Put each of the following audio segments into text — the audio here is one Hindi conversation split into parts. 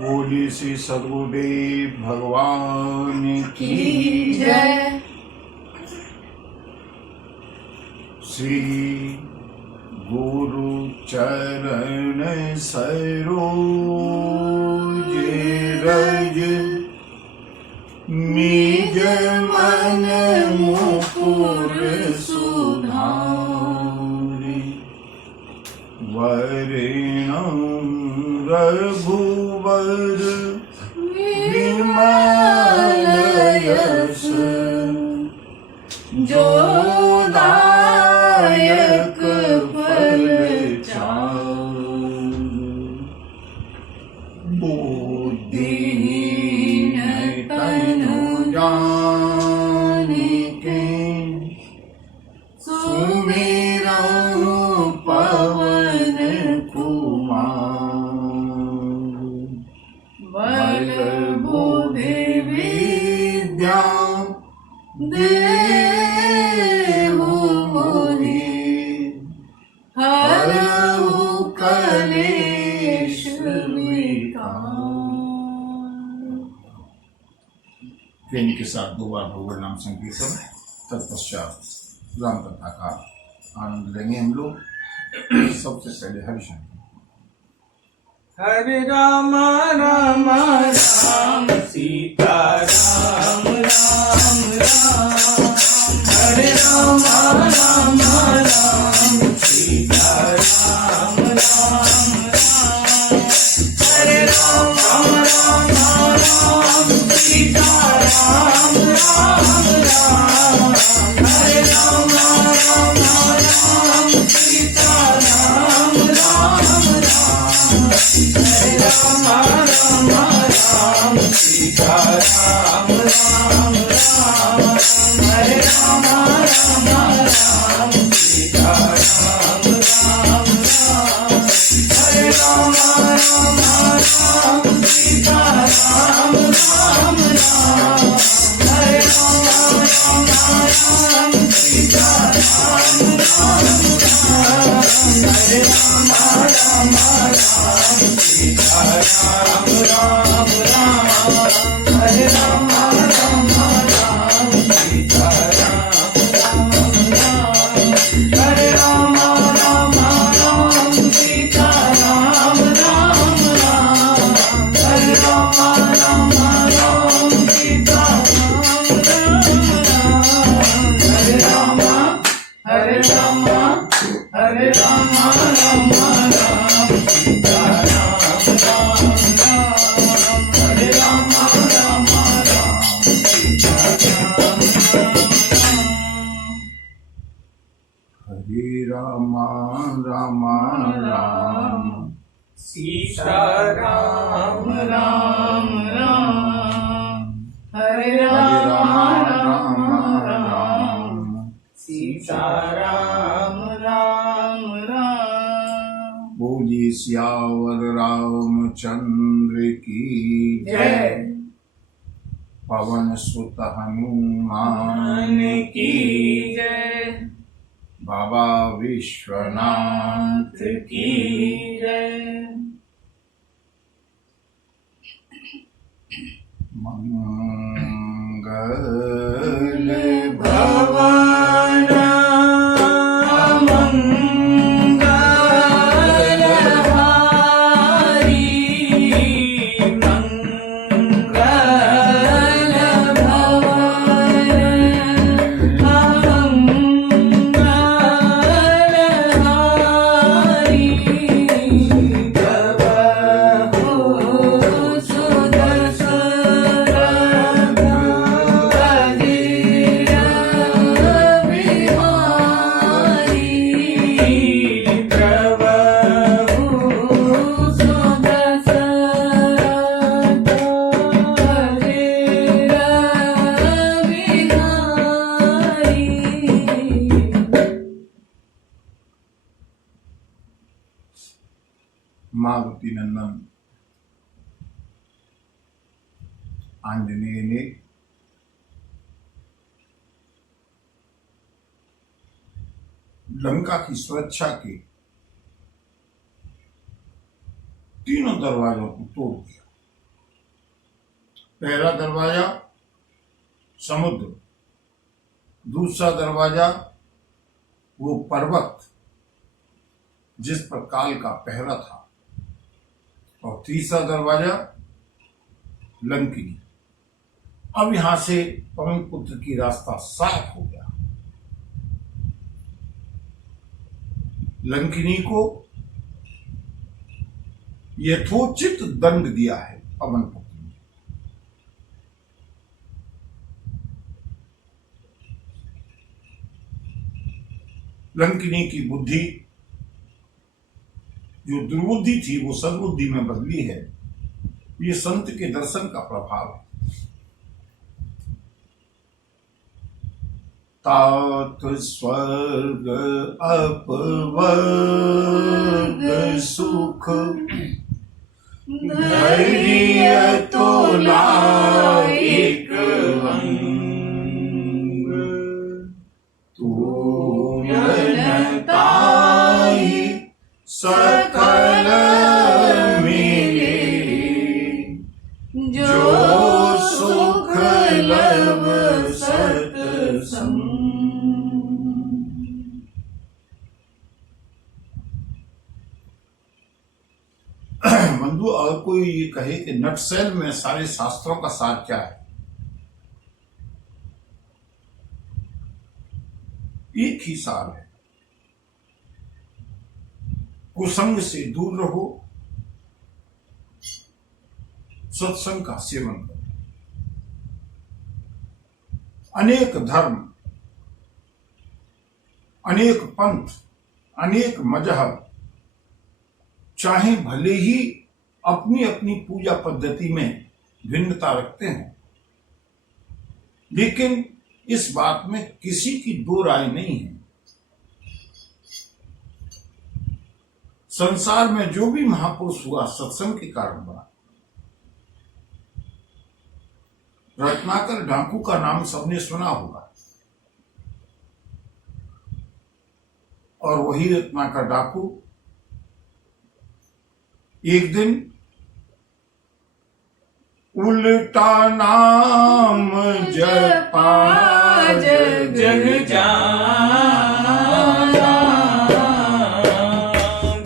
बोलिए श्री सद्गुरुदेव भगवान की जय। श्री गुरु चरण सरोज रज निज मन मुकुर सुधारि वरेण्यं रघुवर विमल यश जो दायक फल बुद्धिहीन तनु जानिके सुमिरौ पवन कुमार बल बुद्धि विद्या देहु मोहि हरहु कलेश विकार। प्रेम के साथ दो बार भगवान नाम संकीर्तन, तत्पश्चात राम कथा का आनंद लेंगे हम लोग। सबसे पहले हरिशंकर। हरे राम राम राम सीता राम राम राम। हरे राम राम राम सीता राम राम राम। हरे राम राम राम सीता राम राम राम। हरे राम राम राम सीता राम राम राम। हरे राम राम राम सीता राम राम राम। हरे राम राम राम सीता राम राम राम। हरे राम राम राम सीता राम राम राम। हरे राम राम राम सीता राम राम राम। हरे राम राम राम सीता राम राम राम। हरे राम राम राम सीता राम राम राम। हरे राम राम राम सीता राम राम राम। हरे राम राम राम सीता राम राम राम। हरे राम हरे राम हरे राम राम राम सीता राम राम राम। हरे राम राम राम सीता राम राम राम। हरे राम राम राम सीता राम राम राम। हरे राम राम राम सीता राम राम राम। बोलिए सियावर रामचंद्र की जय। पवन सुत हनुमान की जय। बाबा विश्वनाथ की जय। मंगल भवन मंगलहारी मंगल भवन मंगलहारी। प्रभु सुदर्शन मारुति नंदन आंजनेय ने लंका की सुरक्षा के तीनों दरवाजों को तोड़ दिया। पहला दरवाजा समुद्र, दूसरा दरवाजा वो पर्वत जिस पर काल का पहरा था, और तीसरा दरवाजा लंकिनी। अब यहां से पवन पुत्र की रास्ता साफ हो गया। लंकिनी को यथोचित दंड दिया है पवन पुत्र ने। लंकिनी की बुद्धि जो दुर्बुद्धि थी वो सद्बुद्धि में बदली है। ये संत के दर्शन का प्रभाव है। तात स्वर्ग अपवर्ग सुख धैर्य तो लायक अंग, तू जनताई सकल मिले, जो सुख लब सत्संग। बंधु, अगर कोई ये कहे कि नटसेल में सारे शास्त्रों का सार क्या है, एक ही सार है। कुसंग से दूर रहो, सत्संग का सेवन करो। अनेक धर्म, अनेक पंथ, अनेक मजहब चाहे भले ही अपनी अपनी पूजा पद्धति में भिन्नता रखते हैं, लेकिन इस बात में किसी की दो राय नहीं है। संसार में जो भी महापुरुष हुआ सत्संग के कारण बना। रत्नाकर डाकू का नाम सबने सुना होगा, और वही रत्नाकर डाकू एक दिन उल्टा नाम जपा जग जाना,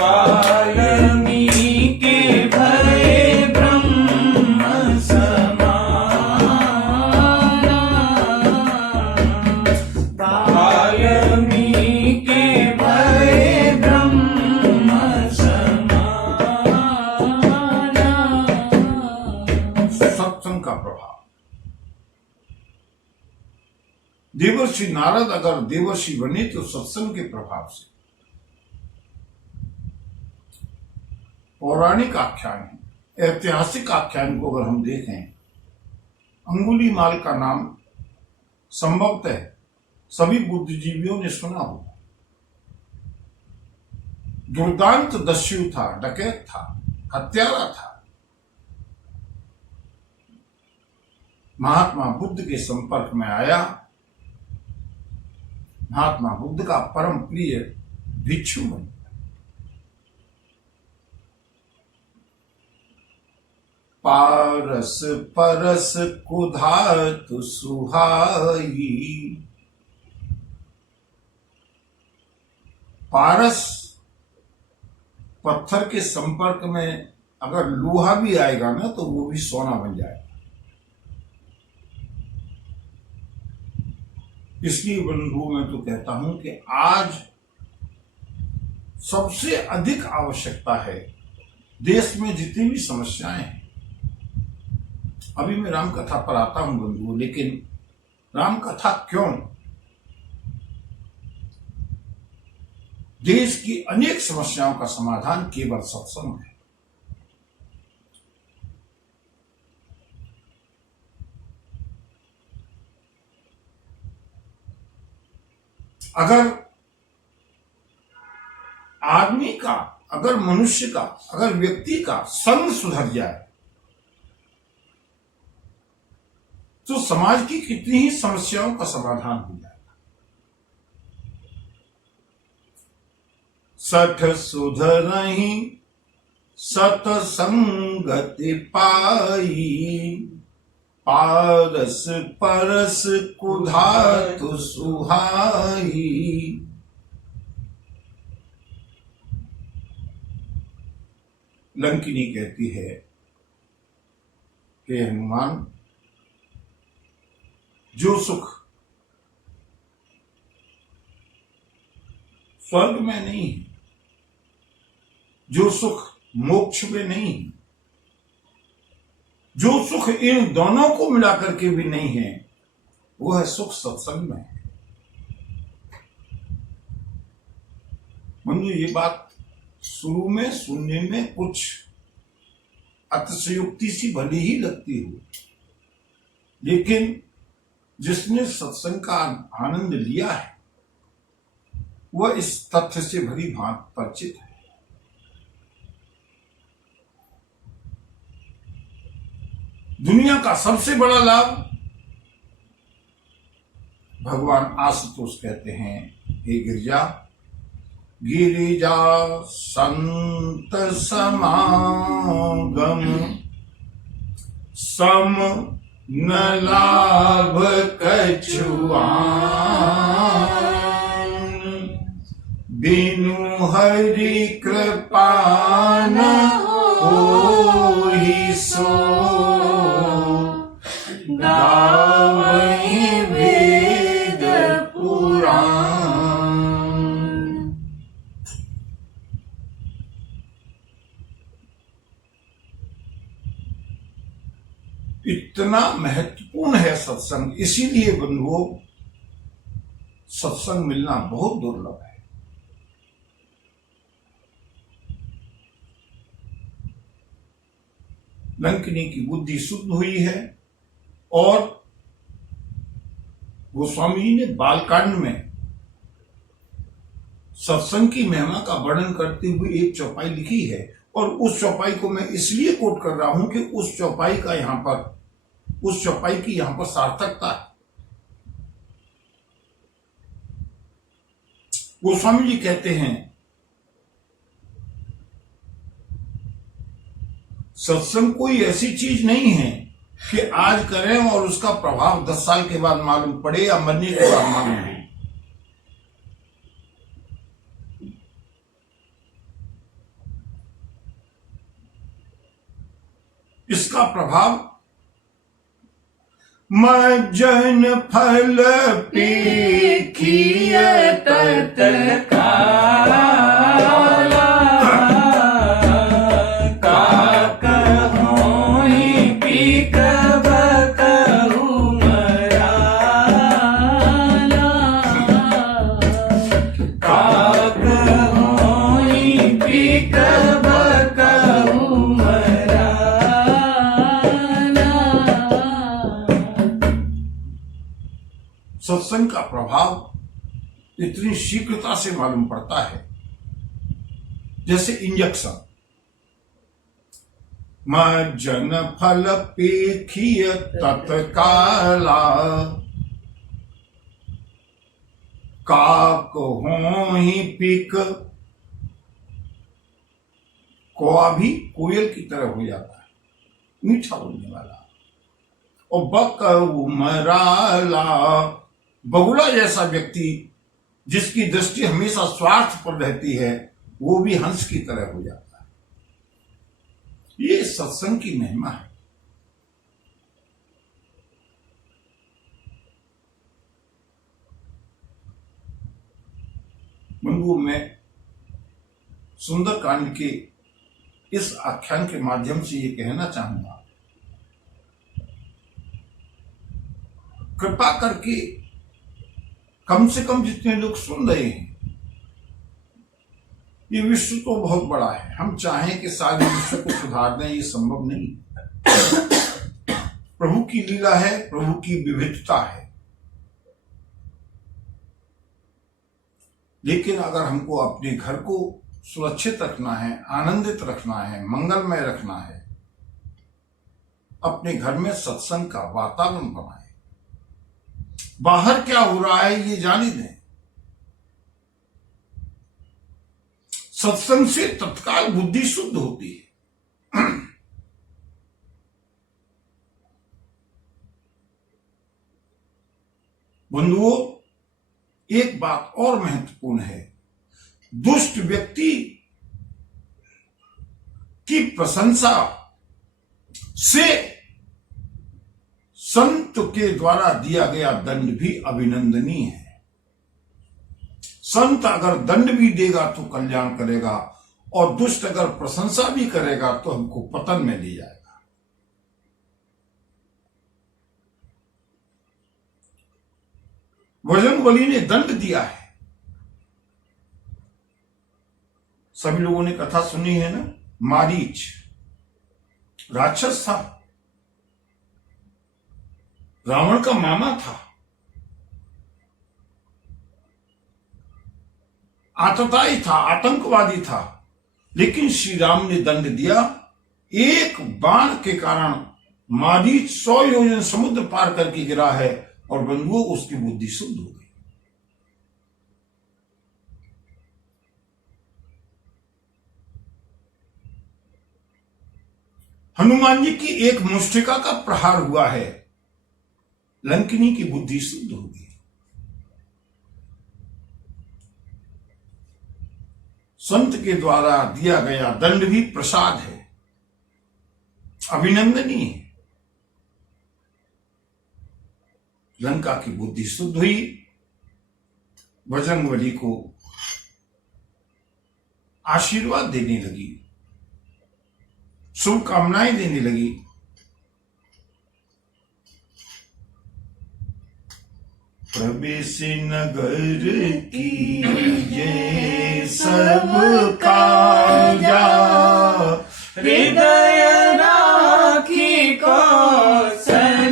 वाल्मीकि भय ब्रह्म समाना, वाल्मीकि भय ब्रह्म समाना। सत्संग का प्रभाव। देवर्षि नारद अगर देवर्षि बने तो सत्संग के प्रभाव से। पौराणिक आख्यान है, ऐतिहासिक आख्यान को अगर हम देखें, अंगुलीमाल का नाम संभवतः सभी बुद्धिजीवियों ने सुना होगा। दुर्दांत दस्यु था, डकैत था, हत्यारा था। महात्मा बुद्ध के संपर्क में आया। महात्मा बुद्ध का परम प्रिय भिक्षु बन गया। पारस परस कुधात सुहाई। पारस पत्थर के संपर्क में अगर लोहा भी आएगा ना तो वो भी सोना बन जाएगा। इसलिए बंधु मैं तो कहता हूं कि आज सबसे अधिक आवश्यकता है, देश में जितनी भी समस्याएं हैं, अभी मैं राम कथा पर आता हूं बंधु, लेकिन राम कथा क्यों? देश की अनेक समस्याओं का समाधान केवल सत्संग है। अगर आदमी का, अगर मनुष्य का, अगर व्यक्ति का संग सुधर जाए तो समाज की कितनी ही समस्याओं का समाधान हो जाएगा। सठ सुधरहि सतसंगति पाई, पारस परस कुधातु सुहाई। लंकिनी कहती है, हे हनुमान, जो सुख स्वर्ग में नहीं है, जो सुख मोक्ष में नहीं है, जो सुख इन दोनों को मिला करके भी नहीं है, वो है सुख सत्संग में है। मुझे ये बात शुरू में सुनने में कुछ अतिशयोक्ति सी भली ही लगती हो, लेकिन जिसने सत्संग का आनंद लिया है वह इस तथ्य से भली भांति परिचित है। दुनिया का सबसे बड़ा लाभ, भगवान आशुतोष कहते हैं, हे गिरिजा, गिरिजा संत समागम सम न लाभ कछुआन, बिनु हरि कृपा न होई सो, गावई वेद पुराण। इतना महत्वपूर्ण है सत्संग, इसीलिए बंधुओं सत्संग मिलना बहुत दुर्लभ है। लंकिनी की बुद्धि शुद्ध हुई है और गोस्वामी जी ने बालकांड में सत्संग की महिमा का वर्णन करते हुए एक चौपाई लिखी है, और उस चौपाई को मैं इसलिए कोट कर रहा हूं कि उस चौपाई की यहां पर सार्थकता है। गोस्वामी जी कहते हैं, सत्संग कोई ऐसी चीज नहीं है कि आज करें और उसका प्रभाव 10 साल के बाद मालूम पड़े या मरने के बाद मालूम पड़े। इसका प्रभाव मज्जन फल पीखिय तत्काला, काक होई पीक बकहु मराला, काक होई पीक बकहु मराला। सत्संग का प्रभाव इतनी शीघ्रता से मालूम पड़ता है जैसे इंजेक्शन। मज्जन फल पेखिय तत्काला, काक होहि पिक, कौआ भी कोयल की तरह हो जाता है, मीठा बोलने वाला। और बकहु मराला, बगुला जैसा व्यक्ति जिसकी दृष्टि हमेशा स्वार्थ पर रहती है, वो भी हंस की तरह हो जाता है। ये सत्संग की महिमा है। बंधुओं, मैं सुंदरकांड के इस आख्यान के माध्यम से ये कहना चाहूंगा, कृपा करके कम से कम जितने लोग सुन रहे हैं, ये विश्व तो बहुत बड़ा है, हम चाहें कि सारे विश्व को सुधार दें, ये संभव नहीं। प्रभु की लीला है, प्रभु की विविधता है। लेकिन अगर हमको अपने घर को सुरक्षित रखना है, आनंदित रखना है, मंगलमय रखना है, अपने घर में सत्संग का वातावरण बनाए। बाहर क्या हो रहा है ये जाने दें। सत्संग से तत्काल बुद्धि शुद्ध होती है। बंधुओं, एक बात और महत्वपूर्ण है, दुष्ट व्यक्ति की प्रशंसा से संत के द्वारा दिया गया दंड भी अभिनंदनीय है। संत अगर दंड भी देगा तो कल्याण करेगा, और दुष्ट अगर प्रशंसा भी करेगा तो हमको पतन में ले जाएगा। बजरंगबली ने दंड दिया है। सभी लोगों ने कथा सुनी है ना, मारीच राक्षस था, रावण का मामा था, आतताई था, आतंकवादी था, लेकिन श्री राम ने दंड दिया। एक बाण के कारण मारीच 100 योजन समुद्र पार करके गिरा है, और बंधुओं उसकी बुद्धि शुद्ध हो गई। हनुमान जी की एक मुष्टिका का प्रहार हुआ है, लंकिनी की बुद्धि शुद्ध हो गई। संत के द्वारा दिया गया दंड भी प्रसाद है, अभिनंदनीय है। लंका की बुद्धि शुद्ध हुई, बजरंगबली को आशीर्वाद देने लगी, शुभकामनाएं देने लगी। प्रवेश नगर की जय सब काजा, हृदय राखी कौशलपुर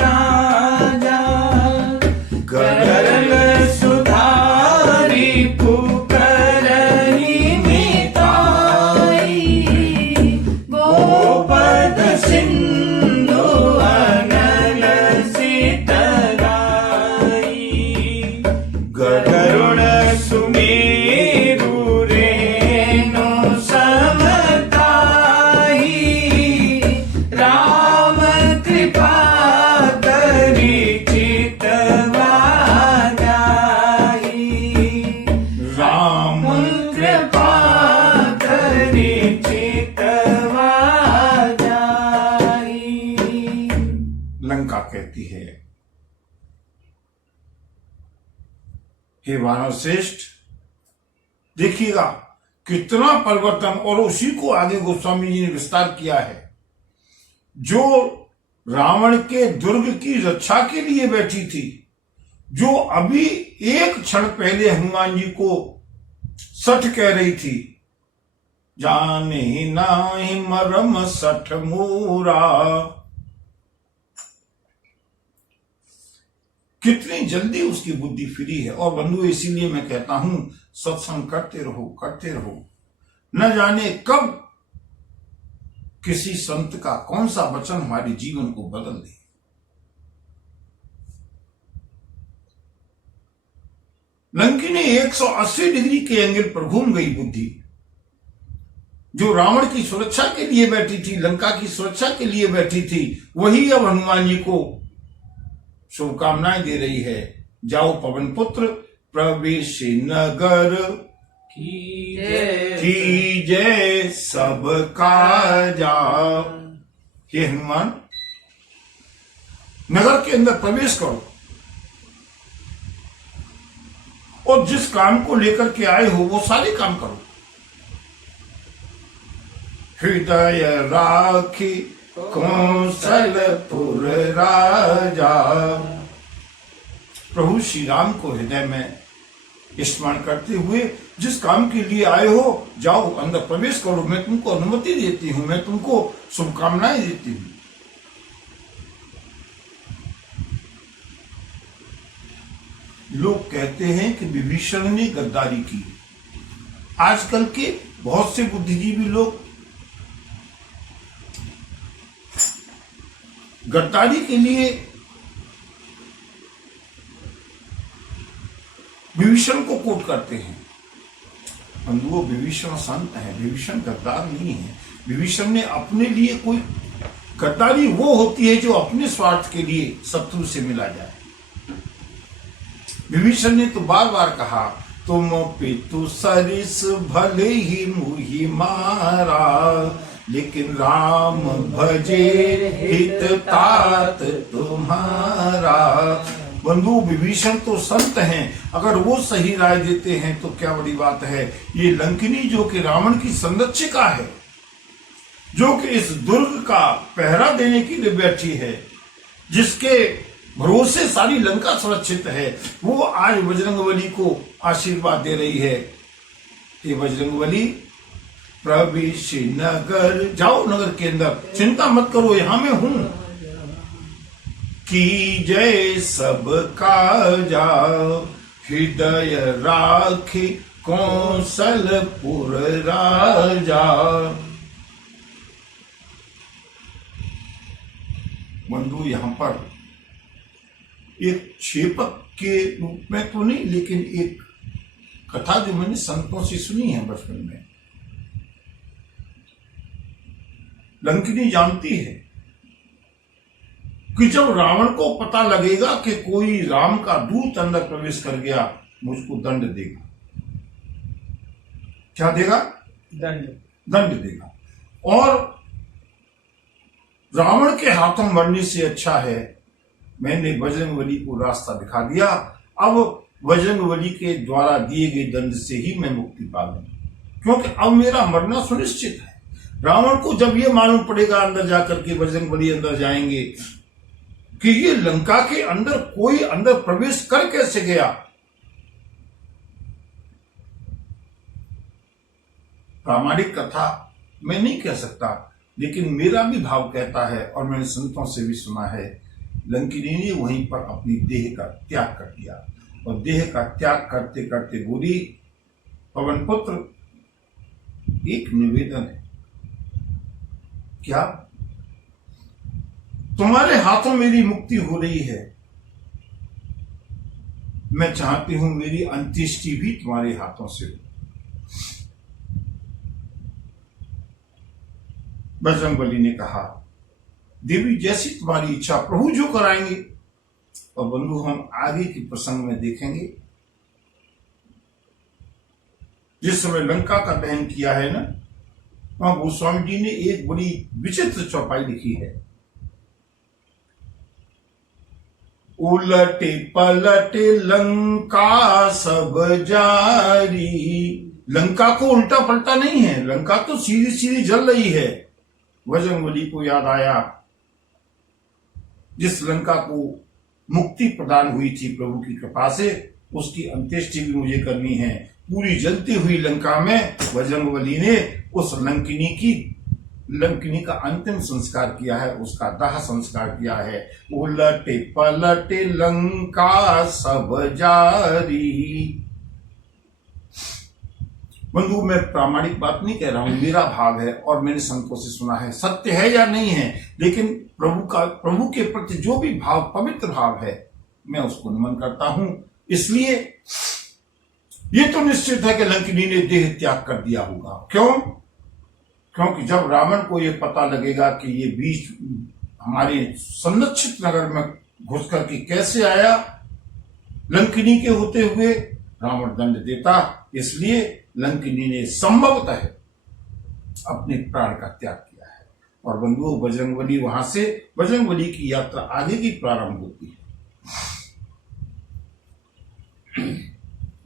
राजा, करल सुधारी पुकरहि मिताई, गोपद सिंधु अनल सितराई, गरुड़ सुमेरु रेणु समताई, राम कृपा करि चितवा जाई, राम कृपा करि चितवा जाई। लंका कहती है, हे वानर श्रेष्ठ, देखिएगा कितना परिवर्तन, और उसी को आगे गोस्वामी जी ने विस्तार किया है। जो रावण के दुर्ग की रक्षा के लिए बैठी थी, जो अभी एक क्षण पहले हनुमान जी को सठ कह रही थी, जाने नाहि मरम सठ मोरा, कितनी जल्दी उसकी बुद्धि फिरी है। और बंधु, इसीलिए मैं कहता हूं, सत्संग करते रहो, करते रहो। न जाने कब किसी संत का कौन सा वचन हमारे जीवन को बदल दे। लंकिनी 180 डिग्री के एंगल पर घूम गई बुद्धि। जो रावण की सुरक्षा के लिए बैठी थी, लंका की सुरक्षा के लिए बैठी थी, वही अब हनुमान जी को शुभकामनाएं दे रही है। जाओ पवन पुत्र, प्रवेश नगर की जय सब काजा। हे हनुमान, नगर के अंदर प्रवेश करो, और जिस काम को लेकर के आए हो वो सारे काम करो। हृदय राखी कौशलपुर राजा। प्रभु श्री राम को हृदय में स्मरण करते हुए जिस काम के लिए आए हो, जाओ अंदर प्रवेश करो। मैं तुमको अनुमति देती हूं, मैं तुमको शुभकामनाएं देती हूं। लोग कहते हैं कि विभीषण ने गद्दारी की। आजकल के बहुत से बुद्धिजीवी लोग गद्दारी के लिए विभीषण को कोट करते हैं। बंधुओं, विभीषण संत है, विभीषण गद्दार नहीं है। विभीषण ने अपने लिए कोई, गद्दारी वो होती है जो अपने स्वार्थ के लिए शत्रु से मिला जाए। विभीषण ने तो बार बार कहा, तुम पितु सरिस भले ही मुहि मारा, लेकिन राम भजे हित तात तुम्हारा। बंधु, विभीषण तो संत हैं, अगर वो सही राय देते हैं तो क्या बड़ी बात है। ये लंकिनी जो कि रावण की संरक्षिका है, जो कि इस दुर्ग का पहरा देने के लिए बैठी है, जिसके भरोसे सारी लंका सुरक्षित है, वो आज बजरंगबली को आशीर्वाद दे रही है। ये बजरंगबली प्रवेश नगर, जाओ नगर के अंदर, चिंता मत करो, यहां मैं हूं। की जय सब काजा, हृदय राखी कौशलपुर राजा। बंधु, यहां पर एक क्षेपक के रूप में तो नहीं, लेकिन एक कथा जो मैंने संतों से सुनी है बचपन में। लंकिनी जानती है कि जब रावण को पता लगेगा कि कोई राम का दूत अंदर प्रवेश कर गया, मुझको दंड देगा। क्या देगा? दंड देगा। और रावण के हाथों मरने से अच्छा है मैंने बजरंगबली को रास्ता दिखा दिया, अब बजरंगबली के द्वारा दिए गए दंड से ही मैं मुक्ति पा लूं, क्योंकि अब मेरा मरना सुनिश्चित है। रावण को जब ये मालूम पड़ेगा अंदर जाकर के, बजरंगबली अंदर जाएंगे कि ये लंका के अंदर कोई अंदर प्रवेश कर कैसे गया। प्रामाणिक कथा मैं नहीं कह सकता, लेकिन मेरा भी भाव कहता है, और मैंने संतों से भी सुना है, लंकिनी ने वहीं पर अपनी देह का त्याग कर दिया। और देह का त्याग करते करते बोली, पवन पुत्र, एक निवेदन है। क्या? तुम्हारे हाथों मेरी मुक्ति हो रही है, मैं चाहती हूं मेरी अंत्येष्टि भी तुम्हारे हाथों से हो। बजरंगबली ने कहा, देवी जैसी तुम्हारी इच्छा, प्रभु जो कराएंगे। और बंधु, हम आगे के प्रसंग में देखेंगे, जिस समय लंका का दहन किया है ना, वहां गोस्वामी जी ने एक बड़ी विचित्र चौपाई लिखी है। उलटे पलटे लंका सब जारी। लंका को उल्टा पलटा नहीं है, लंका तो सीधी सीधी जल रही है। बजरंगबली को याद आया, जिस लंका को मुक्ति प्रदान हुई थी प्रभु की कृपा से, उसकी अंत्येष्टि भी मुझे करनी है। पूरी जलती हुई लंका में बजरंगबली ने उस लंकिनी का अंतिम संस्कार किया है, उसका दाह संस्कार किया है। उलटे पलटे लंका सब जारी। बंधु, मैं प्रामाणिक बात नहीं कह रहा हूं, मेरा भाव है और मैंने संतों से सुना है, सत्य है या नहीं है, लेकिन प्रभु के प्रति जो भी भाव, पवित्र भाव है, मैं उसको नमन करता हूं। इसलिए ये तो निश्चित है कि लंकिनी ने देह त्याग कर दिया होगा। क्यों? क्योंकि जब रावण को ये पता लगेगा कि ये बीच हमारे संरक्षित नगर में घुस करके कैसे आया, लंकिनी के होते हुए, रावण दंड देता। इसलिए लंकिनी ने संभवतः अपने प्राण का त्याग किया है। और बंधुओं, बजरंगबली वहां से, बजरंगबली की यात्रा आगे की प्रारंभ होती है।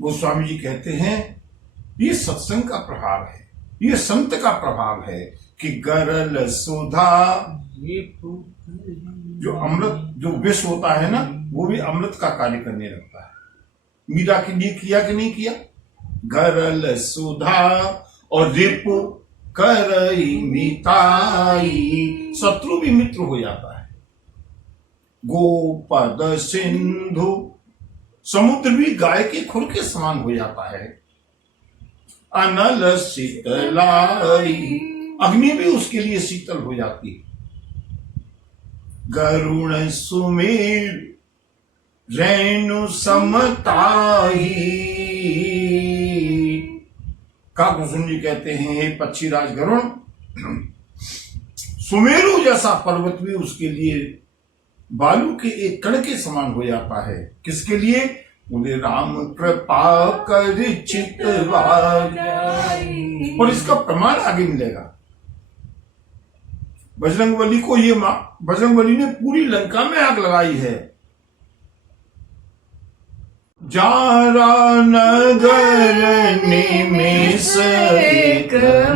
गोस्वामी जी कहते हैं, ये सत्संग का प्रभाव है, ये संत का प्रभाव है कि गरल सुधा, जो अमृत, जो विष होता है ना, वो भी अमृत का कार्य करने लगता है। मीरा के लिए किया कि नहीं किया? गरल सुधा और रिपु करई मिताई, शत्रु भी मित्र हो जाता है। गोपद सिंधु, समुद्र भी गाय के खुर के समान हो जाता है। अनल शीतलाई, अग्नि भी उसके लिए शीतल हो जाती है। गरुण सुमेर रेणु समताही, काकुसुम जी कहते हैं, हे पक्षीराज गरुण, सुमेरु जैसा पर्वत भी उसके लिए बालू के एक कण के समान हो जाता है। किसके लिए? बोले राम कृपा कर चितवाई। और इसका प्रमाण आगे मिलेगा। बजरंगबली को ये बजरंगबली ने पूरी लंका में आग लगाई है। जारा नगर निमिष एक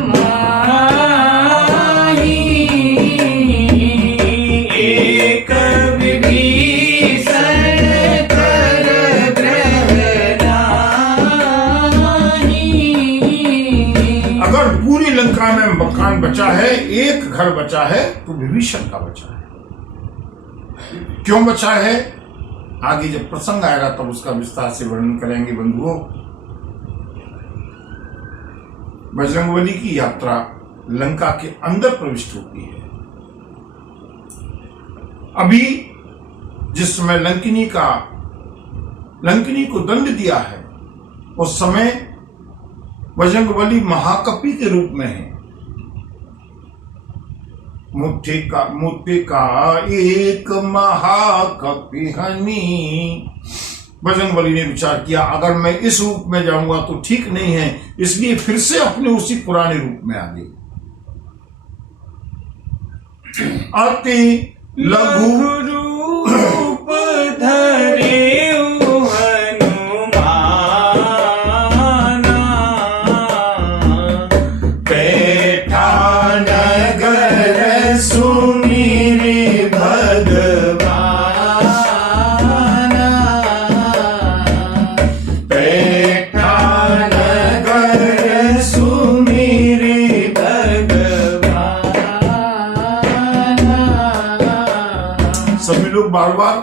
माही, एक विभीषण कर ग्रह नाही। अगर पूरी लंका में मकान बचा है, एक घर बचा है, तो विभीषण का बचा है। क्यों बचा है, आगे जब प्रसंग आएगा तब उसका विस्तार से वर्णन करेंगे बंधुओं। बजरंगबली की यात्रा लंका के अंदर प्रविष्ट होती है। अभी जिस समय लंकिनी को दंड दिया है, उस समय बजरंगबली महाकपि के रूप में है। मुझे का एक महाकपि हनी। बजरंगबली ने विचार किया, अगर मैं इस रूप में जाऊंगा तो ठीक नहीं है, इसलिए फिर से अपने उसी पुराने रूप में आ गई। अति लघु रूप धरे बार बार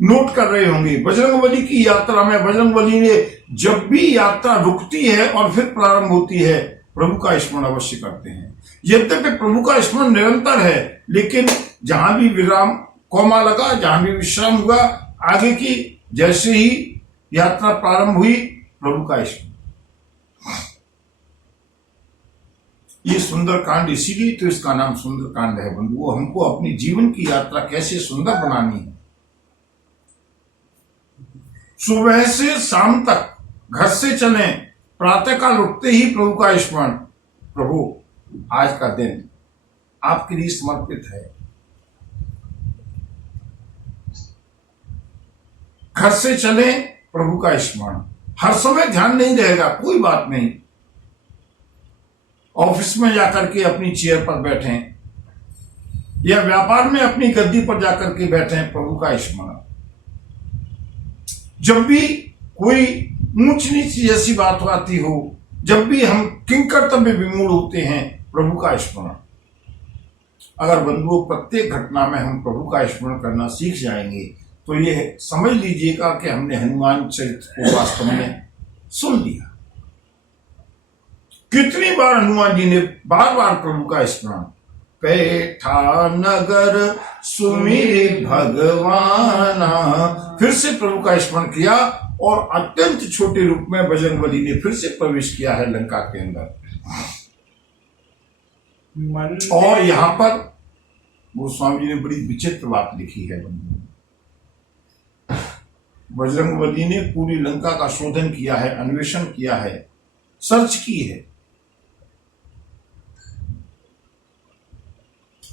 नोट कर रहे होंगे बजरंगबली की यात्रा में। बजरंगबली ने जब भी यात्रा रुकती है और फिर प्रारंभ होती है, प्रभु का स्मरण अवश्य करते हैं। यद्यपि प्रभु का स्मरण निरंतर है, लेकिन जहां भी विराम कोमा लगा, जहां भी विश्राम हुआ, आगे की जैसे ही यात्रा प्रारंभ हुई, प्रभु का स्मरण। ये सुंदर कांड इसीलिए तो इसका नाम सुंदर कांड है बंधुओं। हमको अपनी जीवन की यात्रा कैसे सुंदर बनानी है। सुबह से शाम तक घर से चले, प्रातःकाल उठते ही प्रभु का स्मरण। प्रभु आज का दिन आपके लिए समर्पित है। घर से चले, प्रभु का स्मरण। हर समय ध्यान नहीं रहेगा, कोई बात नहीं। ऑफिस में जाकर के अपनी चेयर पर बैठें या व्यापार में अपनी गद्दी पर जाकर के बैठें, प्रभु का स्मरण। जब भी कोई ऊंच नीच जैसी बात आती हो, जब भी हम किंकर्तव्य विमूढ़ होते हैं, प्रभु का स्मरण। अगर बंधुओं प्रत्येक घटना में हम प्रभु का स्मरण करना सीख जाएंगे, तो यह समझ लीजिएगा कि हमने हनुमान चरित्र को वास्तव में सुन लिया। कितनी बार हनुमान जी ने बार बार प्रभु का स्मरण। पैठा नगर सुमिर भगवाना, फिर से प्रभु का स्मरण किया और अत्यंत छोटे रूप में बजरंगबली ने फिर से प्रवेश किया है लंका के अंदर। और यहां पर गोस्वामी जी ने बड़ी विचित्र बात लिखी है। बजरंगबली ने पूरी लंका का शोधन किया है, अन्वेषण किया है, सर्च की है।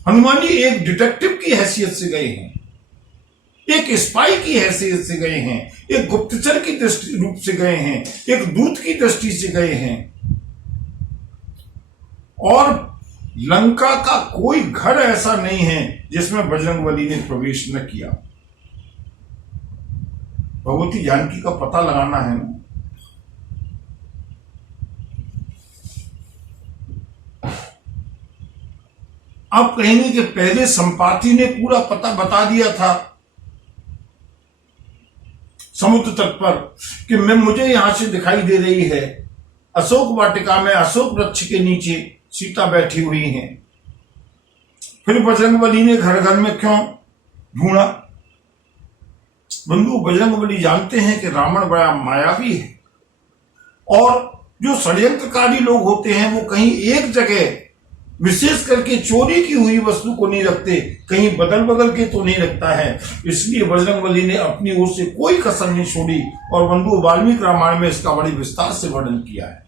हनुमान जी एक डिटेक्टिव की हैसियत से गए हैं, एक स्पाई की हैसियत से गए हैं, एक गुप्तचर की दृष्टि रूप से गए हैं, एक दूत की दृष्टि से गए हैं। और लंका का कोई घर ऐसा नहीं है जिसमें बजरंगबली ने प्रवेश न किया। भगवती जानकी का पता लगाना है ना। आप कहेंगे कि पहले संपाति ने पूरा पता बता दिया था समुद्र तट पर कि मुझे यहां से दिखाई दे रही है अशोक वाटिका में, अशोक वृक्ष के नीचे सीता बैठी हुई हैं। फिर बजरंगबली ने घर घर में क्यों ढूंढा? बंधु, बजरंगबली जानते हैं कि रावण बड़ा मायावी है और जो षड्यंत्रकारी लोग होते हैं वो कहीं एक जगह विशेष करके चोरी की हुई वस्तु को नहीं रखते, कहीं बदल बदल के तो नहीं रखता है। इसलिए बजरंगबली ने अपनी ओर से कोई कसर नहीं छोड़ी और बंधु वाल्मीकि रामायण में इसका बड़ी विस्तार से वर्णन किया है।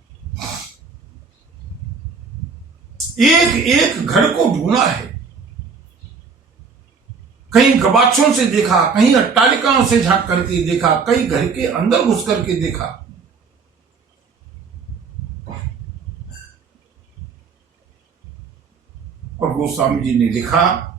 एक एक घर को ढूंढा है, कहीं गवाक्षों से देखा, कहीं अट्टालिकाओं से झांक करके देखा, कई घर के अंदर घुस करके देखा। और गोस्वामी जी ने लिखा,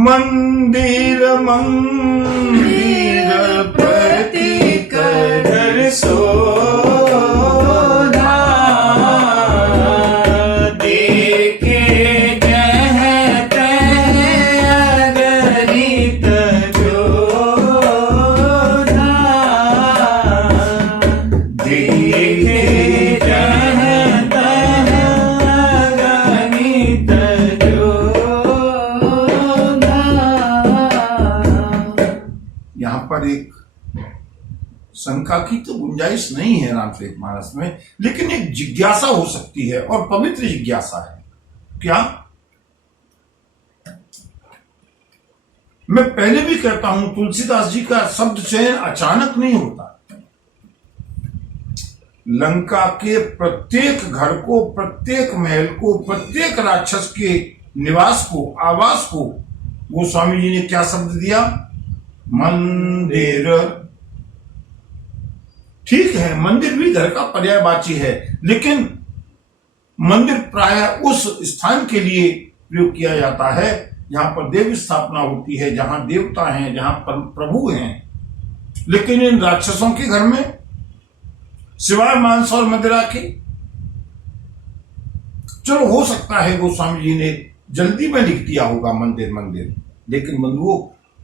मंदिर मंदिर प्रति कर सोधा देखे जह तह अगणित जोधा देखे जह तह अगणित जोधा। यहां पर एक शंका की तो गुंजाइश नहीं है रामचरितमानस में, लेकिन एक जिज्ञासा हो सकती है और पवित्र जिज्ञासा है। क्या? मैं पहले भी कहता हूं, तुलसीदास जी का शब्द चयन अचानक नहीं होता। लंका के प्रत्येक घर को, प्रत्येक महल को, प्रत्येक राक्षस के निवास को, आवास को गोस्वामी जी ने क्या शब्द दिया? मंदिर। ठीक है, मंदिर भी घर का पर्यायवाची है, लेकिन मंदिर प्रायः उस स्थान के लिए प्रयोग किया जाता है जहां पर देव स्थापना होती है, जहां देवता हैं, जहां पर प्रभु हैं। लेकिन इन राक्षसों के घर में सिवाय मांस और मदिरा के, चलो हो सकता है गोस्वामी जी ने जल्दी में लिख दिया होगा मंदिर मंदिर, लेकिन बंधुओं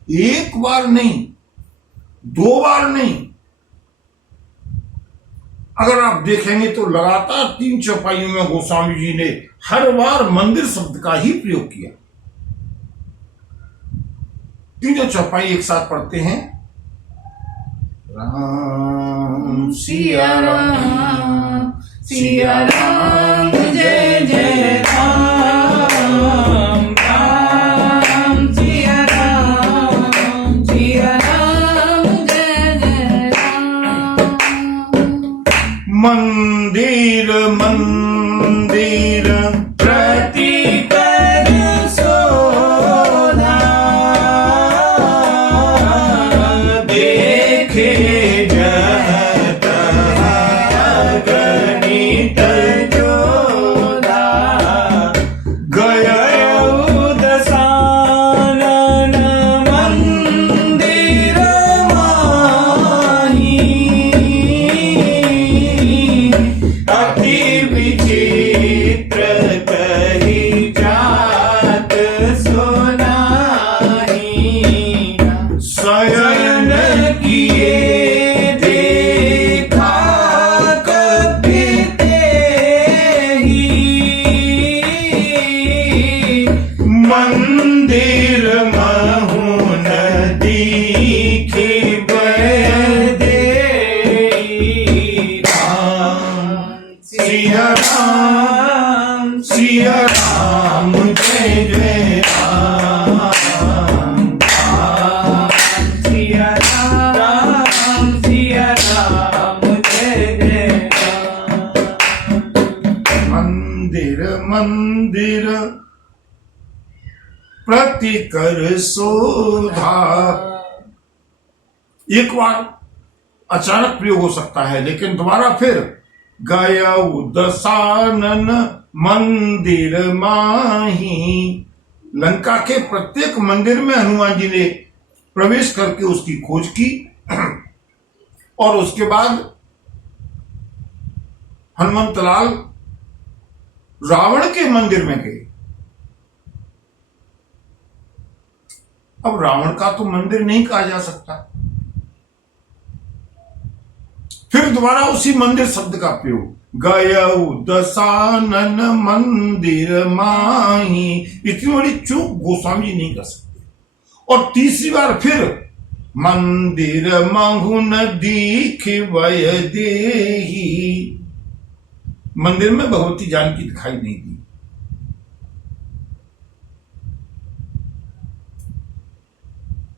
एक बार नहीं, दो बार नहीं, अगर आप देखेंगे तो लगातार 3 चौपाइयों में गोस्वामी जी ने हर बार मंदिर शब्द का ही प्रयोग किया। तीनों चौपाई एक साथ पढ़ते हैं। राम सिया राम सिया राम जय जय राम राम सिया राम जय जय राम। मंदिर मंदिर प्रति कर सोधा देखे जह तह अगणित जोधा गयो दशानन मंदिर माही अति विचित्र कही जात सुनाही शयन किए देखा कपिते ही मंदिर महु नदी की दे सिया राम जय जय राम सिया राम जय जय राम। मंदिर मंदिर प्रति कर शोधा। एक बार अचानक प्रयोग हो सकता है, लेकिन दोबारा फिर गयौ दशानन मंदिर माही। लंका के प्रत्येक मंदिर में हनुमान जी ने प्रवेश करके उसकी खोज की और उसके बाद हनुमंतलाल रावण के मंदिर में गए। अब रावण का तो मंदिर नहीं कहा जा सकता, फिर दोबारा उसी मंदिर शब्द का प्रयोग, गयौ दशानन मंदिर माही। इतनी बड़ी चूक गोस्वामी जी नहीं कर सकते। और तीसरी बार फिर मंदिर महु न दीख वय देही। मंदिर में भगवती जानकी दिखाई नहीं दी।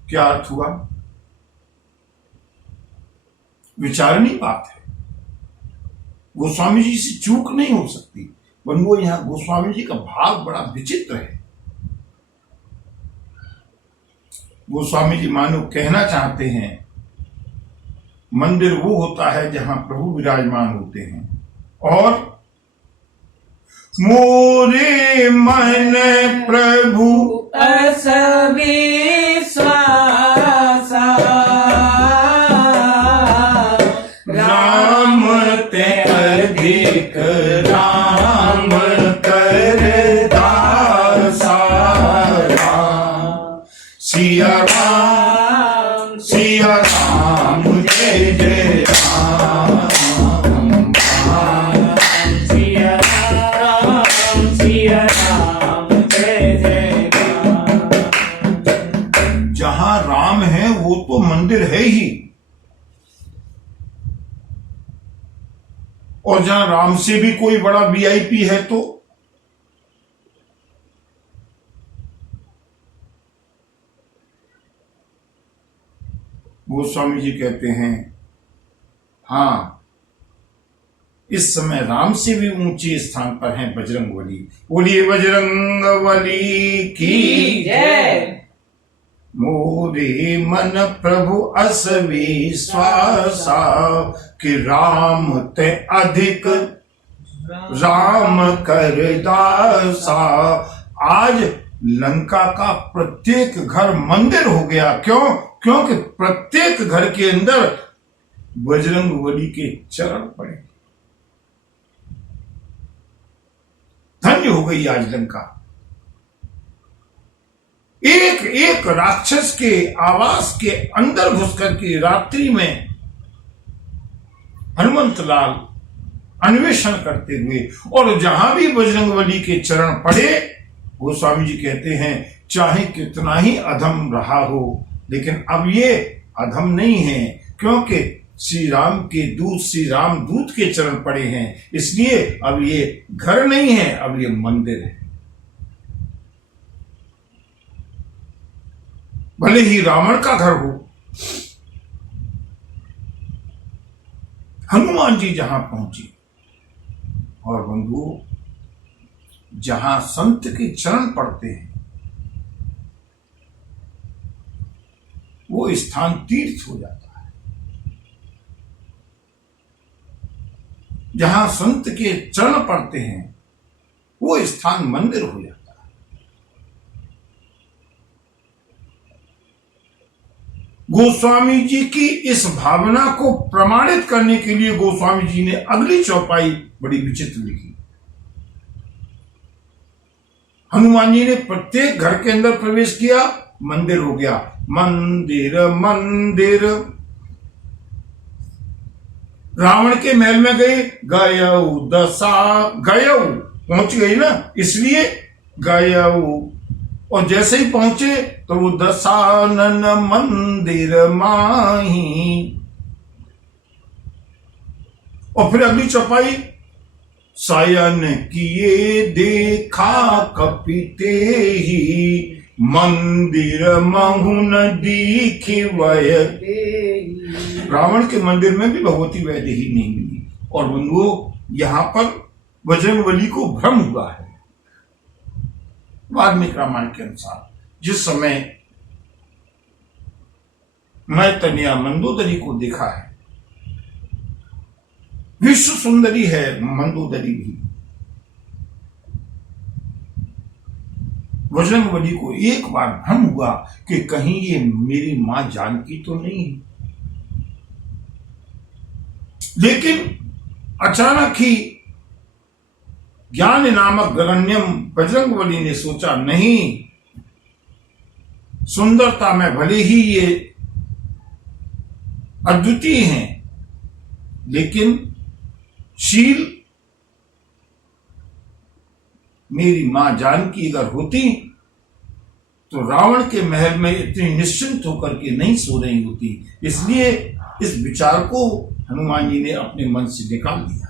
क्या अर्थ हुआ? विचारणीय बात है। गोस्वामी जी से चूक नहीं हो सकती, वो यहां गोस्वामी जी का भाव बड़ा विचित्र है। गोस्वामी जी मानो कहना चाहते हैं मंदिर वो होता है जहां प्रभु विराजमान होते हैं, और मोरे मन प्रभु अस विश्वासा राम ते अधिक राम कर दासा सिया राम जय जय राम सिया राम जय जय राम। जहां राम है वो तो मंदिर है ही, और जहां राम से भी कोई बड़ा वीआईपी है तो गोस्वामी जी कहते हैं हाँ, इस समय राम से भी ऊंचे स्थान पर हैं बजरंगबली। बोलिए बजरंगबली की जय। मोरे मन प्रभु अस विश्वासा कि राम ते अधिक राम कर दासा। आज लंका का प्रत्येक घर मंदिर हो गया। क्यों? क्योंकि प्रत्येक घर के अंदर बजरंगबली के चरण पड़े। धन्य हो गई आज लंका। एक एक राक्षस के आवास के अंदर घुसकर के रात्रि में हनुमंत लाल अन्वेषण करते हुए, और जहां भी बजरंगबली के चरण पड़े, गोस्वामी जी कहते हैं चाहे कितना ही अधम रहा हो, लेकिन अब ये अधम नहीं है, क्योंकि श्री राम के दूत श्री राम दूत के चरण पड़े हैं। इसलिए अब ये घर नहीं है, अब ये मंदिर है। भले ही रावण का घर हो, हनुमान जी जहां पहुंचे, और बंधु जहां संत के चरण पड़ते हैं वो स्थान तीर्थ हो जाता है। जहां संत के चरण पड़ते हैं वो स्थान मंदिर हो जाता है। गोस्वामी जी की इस भावना को प्रमाणित करने के लिए गोस्वामी जी ने अगली चौपाई बड़ी विचित्र लिखी। हनुमान जी ने प्रत्येक घर के अंदर प्रवेश किया, मंदिर हो गया। मंदिर मंदिर। रावण के महल में गए, गयऊ दशा, गयऊ पहुंच गई ना, इसलिए गयऊ। और जैसे ही पहुंचे तो वो दशानन मंदिर माही। और फिर अगली चौपाई, शयन किए देखा कपिते ही, मंदिर महुन दीखी वय। रावण के मंदिर में भी भगवती वैदेही नहीं मिली। और बंधुओं, यहां पर बजरंगबली को भ्रम हुआ है। वाल्मीकि रामायण के अनुसार जिस समय मैं तनिया मंदोदरी को देखा है, विश्व सुंदरी है मंदोदरी भी, बजरंगबली को एक बार भ्रम हुआ कि कहीं ये मेरी मां जानकी तो नहीं है। लेकिन अचानक ही ज्ञान नामक गगन्यम बजरंगबली ने सोचा, नहीं, सुंदरता में भले ही ये अद्वितीय हैं, लेकिन शील मेरी मां जानकी अगर होती तो रावण के महल में इतनी निश्चिंत होकर के नहीं सो रही होती। इसलिए इस विचार को हनुमान जी ने अपने मन से निकाल दिया।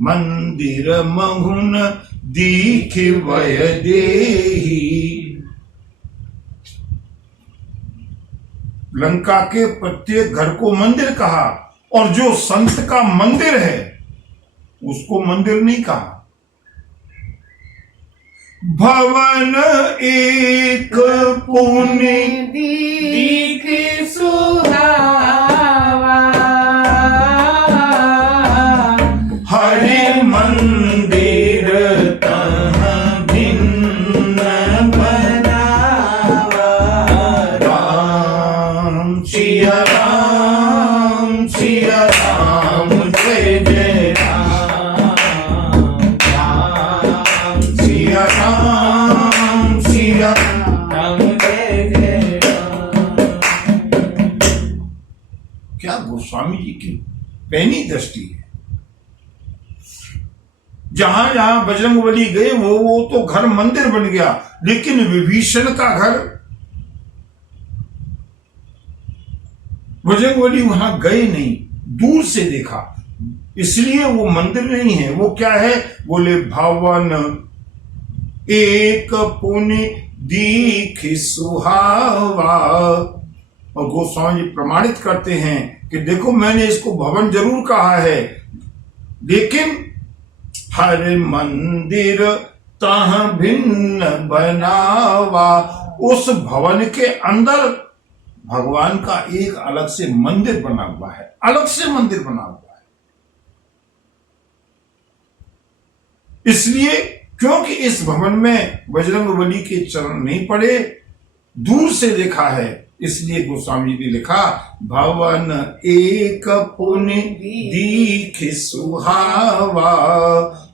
मंदिर महुन दीख वय देही। लंका के प्रत्येक घर को मंदिर कहा और जो संत का मंदिर है उसको मंदिर नहीं कहा। भवन एक पुण्य दीख सुहावा, हरे मंदिर तह भिन्न बनावा। राम सिया राम सिया राम जय जय राम सिया राम सिया राम जय जय राम। क्या गोस्वामी जी की पैनी दृष्टि है। जहां जहां बजरंगबली गए वो तो घर मंदिर बन गया, लेकिन विभीषण का घर बजरंगबली वहां गए नहीं, दूर से देखा, इसलिए वो मंदिर नहीं है। वो क्या है? बोले भवन एक पुण्य दीख सुहावा। और गोस्वामी जी प्रमाणित करते हैं कि देखो मैंने इसको भवन जरूर कहा है, लेकिन हर मंदिर तह भिन्न बनावा। उस भवन के अंदर भगवान का एक अलग से मंदिर बना हुआ है, अलग से मंदिर बना हुआ है। इसलिए क्योंकि इस भवन में बजरंगबली के चरण नहीं पड़े, दूर से देखा है, इसलिए गोस्वामी जी ने लिखा भवन एक पुण्य दीख सुहावा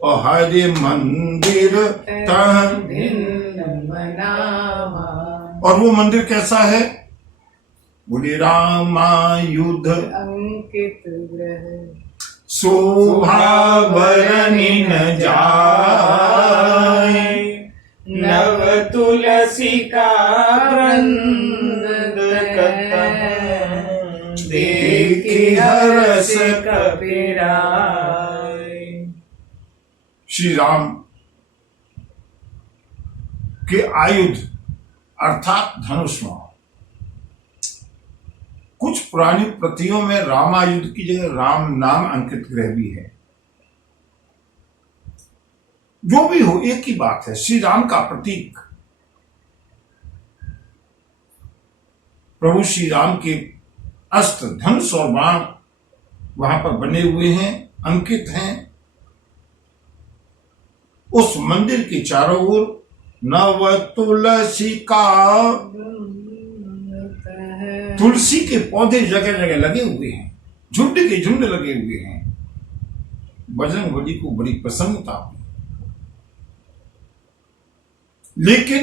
और हरे मंदिर तह। भिन्न बनावा। और वो मंदिर कैसा है? बोले रामायुध अंकित ग्रह, शोभा बरनी न जाए। नव तुलसी का वृंद देखी हर्ष कबीराय। श्री राम के आयुध अर्थात धनुष। कुछ पुरानी प्रतियों में रामायुध की जगह राम नाम अंकित ग्रह भी है। जो भी हो, एक ही बात है, श्री राम का प्रतीक। प्रभु श्री राम के अस्त्र धनुष और बाण वहां पर बने हुए हैं, अंकित हैं। उस मंदिर के चारों ओर नव तुलसी का, तुलसी के पौधे जगह जगह लगे हुए हैं, झुंड के झुंड लगे हुए हैं। बजरंगबली को बड़ी प्रसन्नता हुई, लेकिन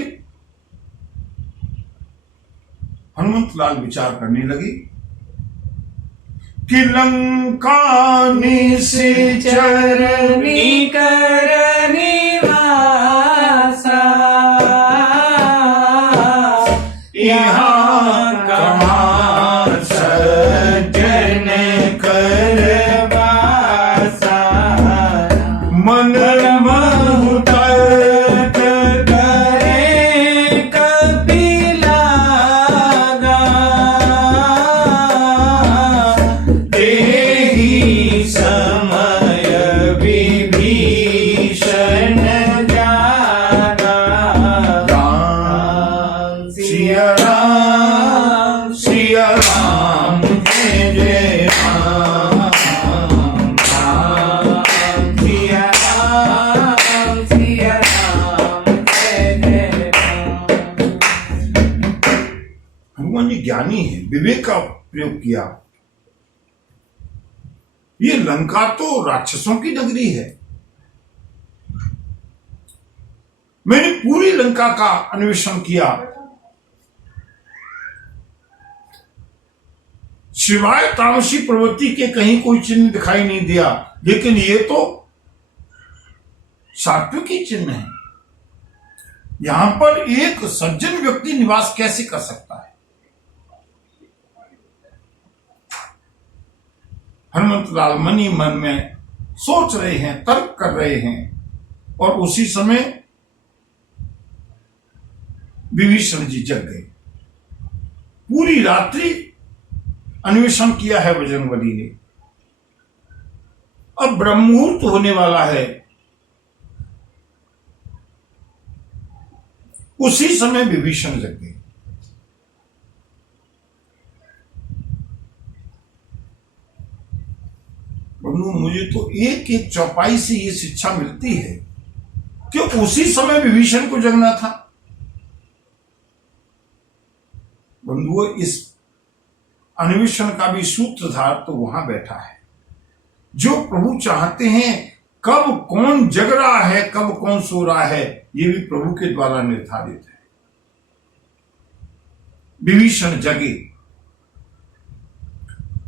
हनुमत लाल विचार करने लगे कि लंका चरनी कर निवासा, यहाँ कहाँ सज्जन कर वासा। मन बहुत करे कपिलागा, देही समय विभीषण जागा। राम सिया राम सिया राम जय जय राम। सिया राम सिया राम जय जय राम। हनुमान जी ज्ञानी है, विवेक का प्रयोग किया। ये लंका तो राक्षसों की नगरी है। मैंने पूरी लंका का अन्वेषण किया, सिवाय तामसी प्रवृत्ति के कहीं कोई चिन्ह दिखाई नहीं दिया, लेकिन ये तो सात्विकी चिन्ह है। यहां पर एक सज्जन व्यक्ति निवास कैसे कर सकता है? हनुमत लाल मन ही मन में सोच रहे हैं, तर्क कर रहे हैं, और उसी समय विभीषण जी जग गए। पूरी रात्रि अन्वेषण किया है बजरंगबली ने। अब ब्रह्म मुहूर्त होने वाला है। उसी समय विभीषण जग गए। बंधु, मुझे तो एक एक चौपाई से ये शिक्षा मिलती है कि उसी समय विभीषण को जगना था। बंधुओं, इस अन्वेषण का भी सूत्रधार तो वहां बैठा है। जो प्रभु चाहते हैं, कब कौन जग रहा है, कब कौन सो रहा है, ये भी प्रभु के द्वारा निर्धारित है। विभीषण जगे,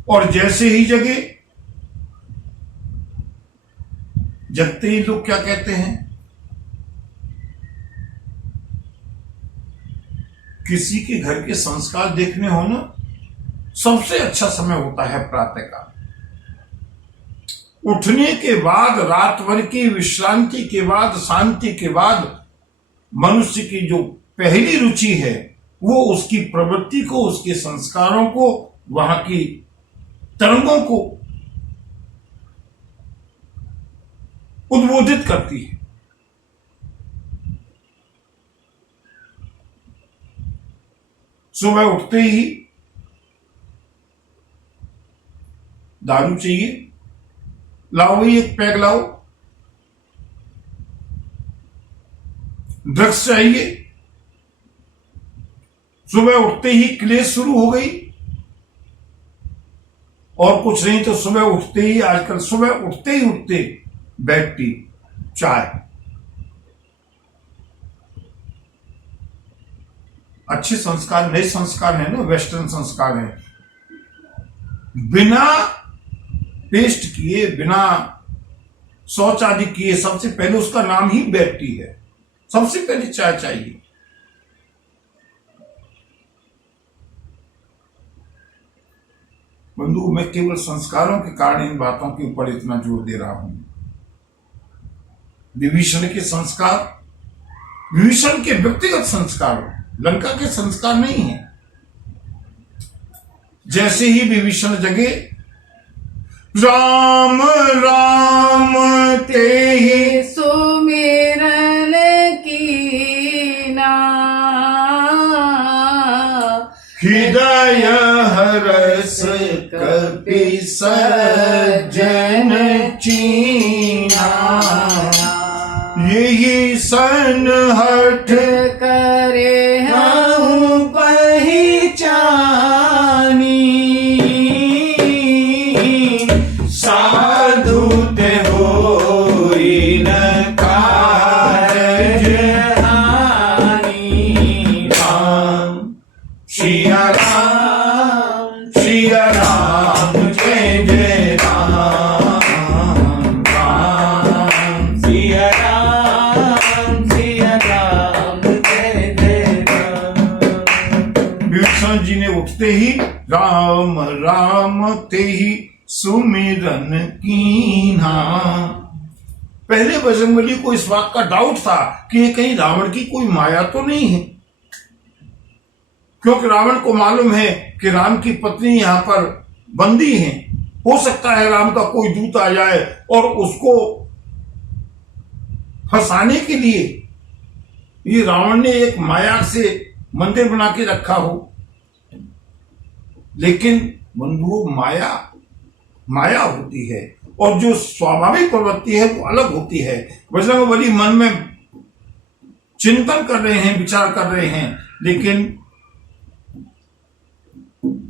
और जैसे ही जगे, जगते ही लोग क्या कहते हैं? किसी के घर के संस्कार देखने हो ना, सबसे अच्छा समय होता है प्रातःकाल। उठने के बाद, रात भर की विश्रांति के बाद, शांति के बाद, मनुष्य की जो पहली रुचि है वो उसकी प्रवृत्ति को, उसके संस्कारों को, वहां की तरंगों को उद्बोधित करती है। सुबह उठते ही दारू चाहिए, लाओ भाई एक पैक लाओ। ड्रग्स चाहिए, सुबह उठते ही क्लेश शुरू हो गई। और कुछ नहीं तो सुबह उठते ही, आजकल सुबह उठते ही उठते बेड टी, चाय। अच्छे संस्कार, नए संस्कार है ना, वेस्टर्न संस्कार है। बिना पेस्ट किए, बिना शौच आदि किए, सबसे पहले उसका नाम ही बेड टी है। सबसे पहले चाय चाहिए। बंधु, मैं केवल संस्कारों के कारण इन बातों के ऊपर इतना जोर दे रहा हूं। विभीषण के संस्कार, विभीषण के व्यक्तिगत संस्कार, लंका के संस्कार नहीं है। जैसे ही विभीषण जगे, राम राम ते ही सुमिरन कीना, हृदय हरस कपि सज्जन चीना, यही सन हठ करे हूँ पहचानी, साधु ते होई न कारज हानि। राम सिया राम, सिया राम, जय जय राम, राम सिया राम, सिया राम, जय जय राम। विभीषण जी ने उठते ही राम राम ते ही सुमिरन कीन्हा। पहले बजरंगबली को इस बात का डाउट था कि ये कहीं रावण की कोई माया तो नहीं है, क्योंकि रावण को मालूम है कि राम की पत्नी यहां पर बंदी है। हो सकता है राम का कोई दूत आ जाए और उसको फंसाने के लिए ये रावण ने एक माया से मंदिर बना के रखा हो। लेकिन बंधुओं, माया माया होती है और जो स्वाभाविक प्रवृत्ति है वो अलग होती है। बजरंगबली मन में चिंतन कर रहे हैं, विचार कर रहे हैं, लेकिन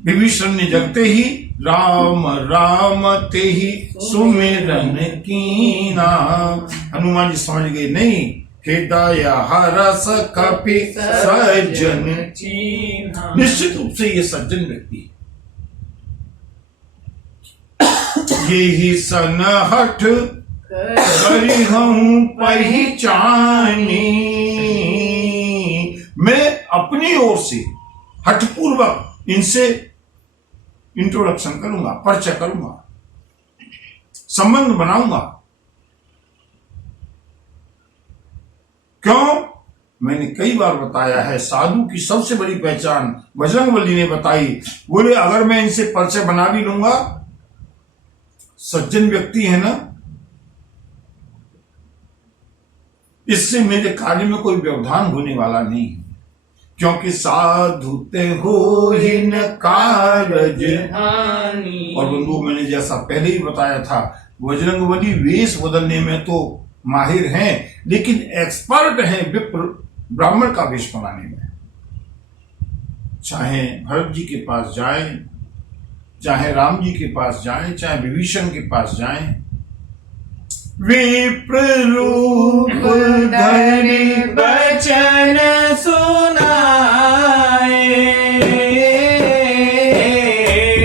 विभीषण ने जगते ही राम राम ते ही सुमिरन कीना। हनुमान जी समझ गए, नहीं, हृदय हरस कपि सज्जन चीना। निश्चित रूप से ये सज्जन व्यक्ति है। ये ही सन हठ करी हूं पहचानी। मैं अपनी ओर से हठपूर्वक इनसे इंट्रोडक्शन करूंगा, परिचय करूंगा, संबंध बनाऊंगा। क्यों? मैंने कई बार बताया है, साधु की सबसे बड़ी पहचान बजरंगबली ने बताई। बोले अगर मैं इनसे परिचय बना भी लूंगा, सज्जन व्यक्ति है ना, इससे मेरे कार्य में कोई व्यवधान होने वाला नहीं, क्योंकि साधु ते हो ही न कारज हानि। और बंधु, मैंने जैसा पहले ही बताया था, बजरंगबली वेश बदलने में तो माहिर हैं, लेकिन एक्सपर्ट हैं विप्र ब्राह्मण का वेश बनाने में। चाहे भरत जी के पास जाएं, चाहे राम जी के पास जाएं, चाहे विभीषण के पास जाएं, विप्र रूप धरि बचन सुनाए,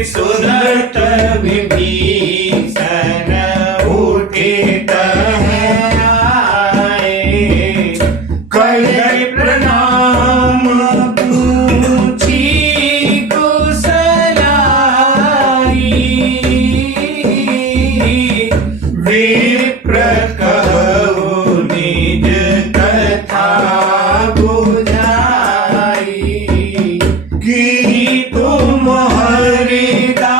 सुनत विभीषण उठित आए, कहि प्रणाम पूछी कुशलाई, विप्र कहु निज कथा बुझाई, कि तुम हरिदासन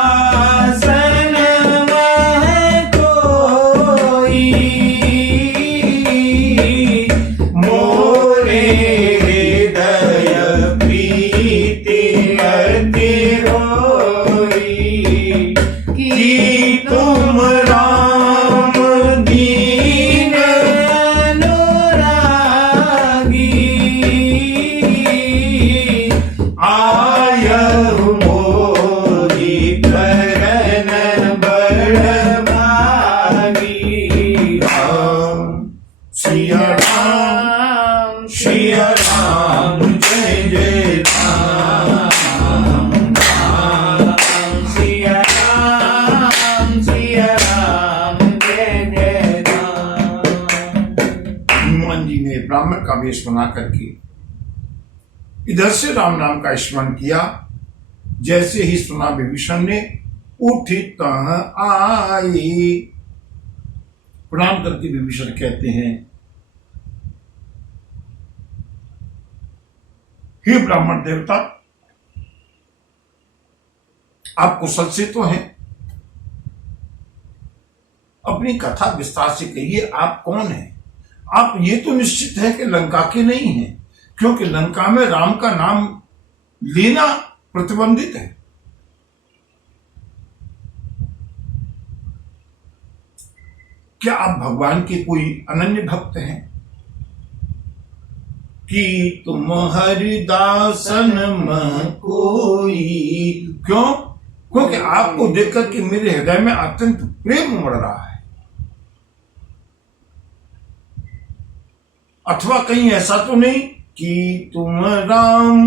मह कोई, मोरे हृदय प्रीति अति होई, कि तुम राम दीन अनुरागी, आयहु मोहि करन बड़ भागी। सिया राम, सिया राम, जय जय राम। सिया राम, सिया राम, जय जय राम। हनुमान जी ने ब्राह्मण का वेश बना करके इधर से राम नाम का स्मरण किया। जैसे ही सुना विभीषण ने, उठित आई। प्रणाम करके विभीषण कहते हैं, हे ब्राह्मण देवता, आप कुशल से तो हैं, अपनी कथा विस्तार से कहिए, आप कौन हैं? आप ये तो निश्चित है कि लंका के नहीं हैं, क्योंकि लंका में राम का नाम लेना प्रतिबंधित है। क्या आप भगवान के कोई अनन्य भक्त हैं? कि तुम हरिदासन मह कोई। क्यों? क्योंकि आपको देखकर के मेरे हृदय में अत्यंत प्रेम उमड़ रहा है। अथवा कहीं ऐसा तो नहीं कि तुम राम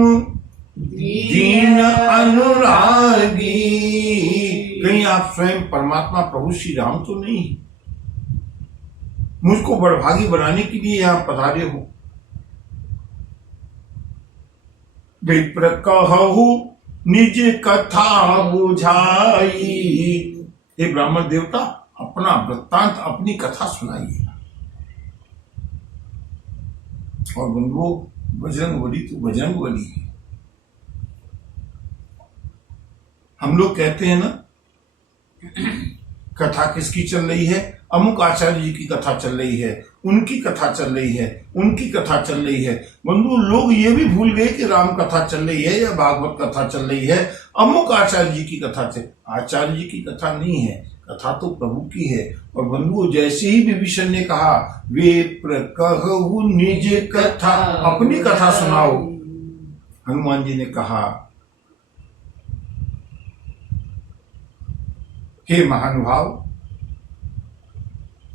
दीन अनुरागी, कहीं आप स्वयं परमात्मा प्रभु श्री राम तो नहीं, मुझको बड़भागी बनाने के लिए यहां पधारे हो। विप्र कहु निज कथा बुझाई। हे ब्राह्मण देवता, अपना वृत्तांत, अपनी कथा सुनाइए। और बंधुओं, बजरंगबली तो बजरंगबली है। हम लोग कहते हैं ना, कथा किसकी चल रही है? अमुक आचार्य जी की कथा चल रही है, उनकी कथा चल रही है, उनकी कथा चल रही है। बंधु, लोग ये भी भूल गए कि राम कथा चल रही है या भागवत कथा चल रही है। अमुक आचार्य जी की कथा चल, आचार्य जी की कथा नहीं है, कथा तो प्रभु की है। और बंधुओं, जैसे ही विभीषण ने कहा, विप्र कहु निज कथा, अपनी कथा सुनाओ, हनुमान जी ने कहा, हे महानुभाव,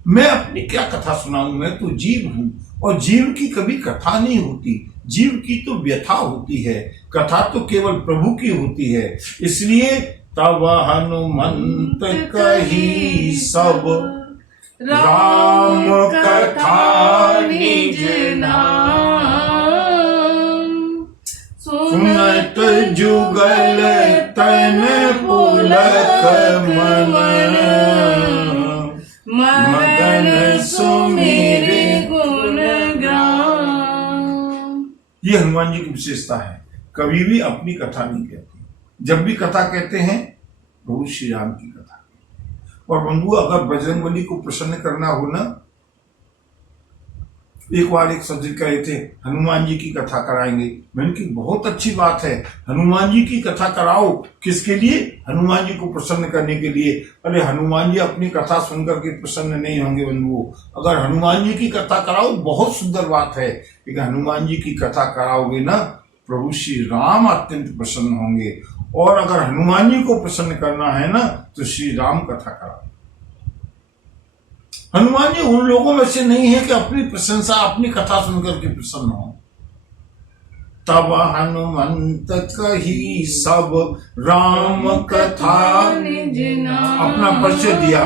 मैं अपनी क्या कथा सुनाऊं? मैं तो जीव हूं, और जीव की कभी कथा नहीं होती, जीव की तो व्यथा होती है। कथा तो केवल प्रभु की होती है। इसलिए तब हनुमंत कही सब राम कथा निज नाम, सुनत जुगल तन पुलक मन, ये हनुमान जी की विशेषता है, कभी भी अपनी कथा नहीं कहते, जब भी कथा कहते हैं प्रभु श्री राम की कथा। और बंधु, अगर बजरंगबली को प्रसन्न करना हो ना, एक बार एक सज्जन कहे थे हनुमान जी की कथा कराएंगे। मैंने की बहुत अच्छी बात है, हनुमान जी की कथा कराओ। किसके लिए? हनुमान जी को प्रसन्न करने के लिए। अरे हनुमान जी अपनी कथा सुनकर के प्रसन्न नहीं होंगे बंधुओं। अगर हनुमान जी की कथा कराओ, बहुत सुंदर बात है, लेकिन हनुमान जी की कथा कराओगे ना, प्रभु श्री राम अत्यंत प्रसन्न होंगे। और अगर हनुमान जी को प्रसन्न करना है ना, तो श्री राम कथा कराओ। हनुमान जी उन लोगों में से नहीं है कि अपनी प्रशंसा, अपनी कथा सुनकर के प्रसन्न हो। तब हनुमंत कही सब राम कथा, अपना परिचय दिया,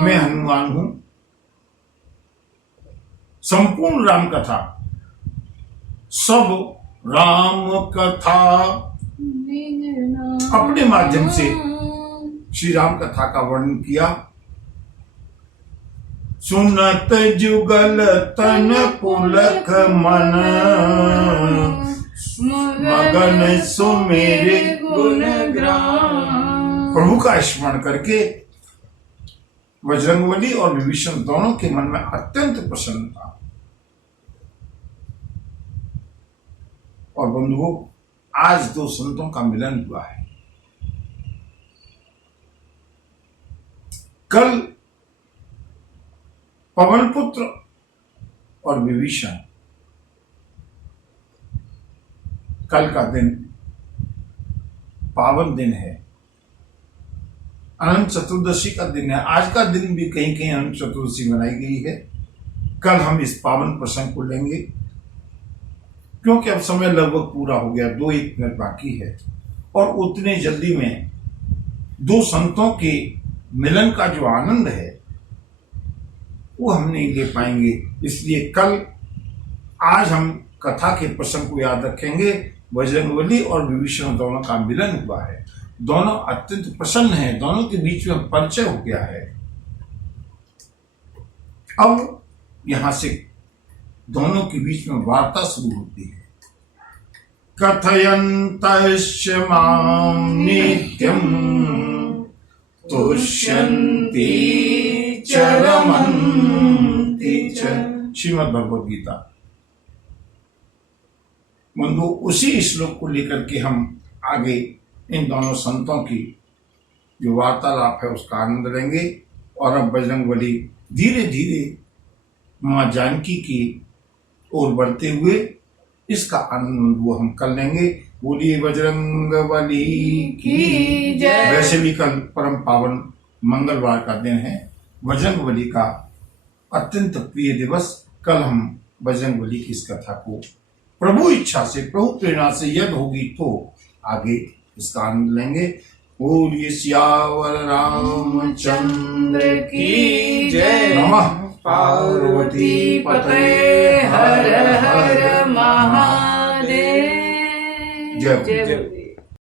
मैं हनुमान हूं। संपूर्ण राम कथा, सब राम कथा अपने माध्यम से श्री राम कथा का वर्णन किया। सुनत जुगल तन पुलक मन, मगन सुमेरे गुणग्राम। प्रभु का स्मरण करके बजरंगबली और विभीषण दोनों के मन में अत्यंत प्रसन्नता। और बंधुओं, आज दो संतों का मिलन हुआ है। कल पवन पुत्र और विभीषण, कल का दिन पावन दिन है, अनंत चतुर्दशी का दिन है। आज का दिन भी कहीं कहीं अनंत चतुर्दशी मनाई गई है। कल हम इस पावन प्रसंग को लेंगे, क्योंकि अब समय लगभग पूरा हो गया, 2-1 मिनट बाकी है। और उतने जल्दी में दो संतों के मिलन का जो आनंद है वो हम नहीं ले पाएंगे। इसलिए कल, आज हम कथा के प्रसंग को याद रखेंगे। बजरंगबली और विभीषण दोनों का मिलन हुआ है, दोनों अत्यंत प्रसन्न हैं, दोनों के बीच में परिचय हो गया है। अब यहां से दोनों के बीच में वार्ता शुरू होती है। कथयन्तश्च मां नित्यं तुष्यन्ति च रमन्ति च। श्रीमद् भगवद गीता। बंधु, उसी श्लोक को लेकर के हम आगे इन दोनों संतों की जो वार्तालाप है उसका आनंद लेंगे। और अब बजरंगबली धीरे धीरे मां जानकी की ओर बढ़ते हुए इसका आनंद वो हम कर लेंगे। बोलिए बजरंगबली की जय। वैसे भी कल परम पावन मंगलवार का दिन है, बजरंगबली का अत्यंत प्रिय दिवस। कल हम बजरंगबली की इस कथा को प्रभु इच्छा से, प्रभु प्रेरणा से यद होगी तो आगे इसका आनंद लेंगे। बोलिए सियावर रामचंद्र की जय। नमः पार्वती पते हर हर महादेव। जय।